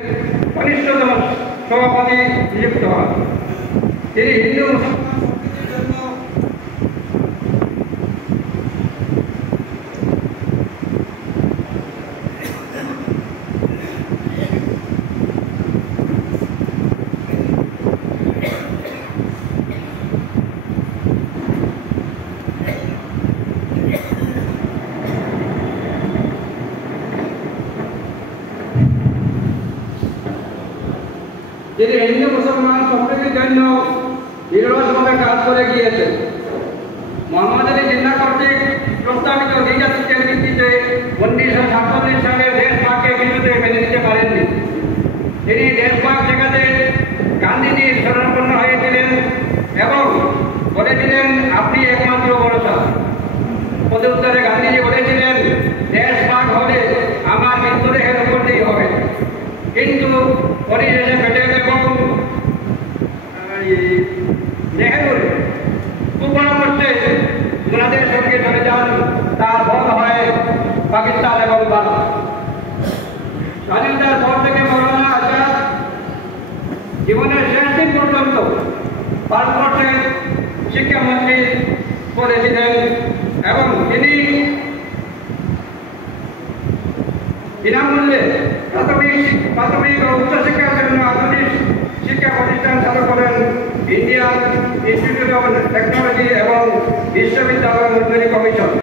কনিষ্ঠতম সভাপতি নিযুক্ত হন। তিনি হিন্দু তিনি হিন্দু মুসলমান সম্প্রীতির জন্য নিরলসভাবে কাজ করে গিয়েছেন। মোহাম্মদ আলী জিন্নাহ কর্তৃক প্রস্তাবিত দ্বিজাতিত্বের ভিত্তিতে 1947 সালে দেশ ভাগকে কিছুতে মেনে নিতে পারেননি। তিনি দেশ ভাগ ঠেকাতে গান্ধীজির শরণাপন্ন হয়েছিলেন এবং বলেছিলেন, আপনি একমাত্র ভরসা। প্রত্যুত্তরে গান্ধীজি বলেছিলেন, দেশ ভাগ হলে আমার মৃত্যুদেহের উপর দিয়ে হবে। কিন্তু পরিশেষে প্যাটেল এবং নেহরুর কুপরামর্শে ওনাদের সঙ্গে চলে যান। তার ফল হয় পাকিস্তান এবং ভারত। স্বাধীনতার পর থেকে মৌলানা আজাদ জীবনের শেষ দিন পর্যন্ত ভারতবর্ষের শিক্ষামন্ত্রী করেছিলেন এবং তিনি বিনামূল্যে প্রাথমিক ও উচ্চশিক্ষার জন্য আধুনিক শিক্ষা প্রতিষ্ঠান চালু করেন ইন্ডিয়ান ইনস্টিটিউট অফ টেকনোলজি এবং বিশ্ববিদ্যালয় মঞ্জুরি কমিশন।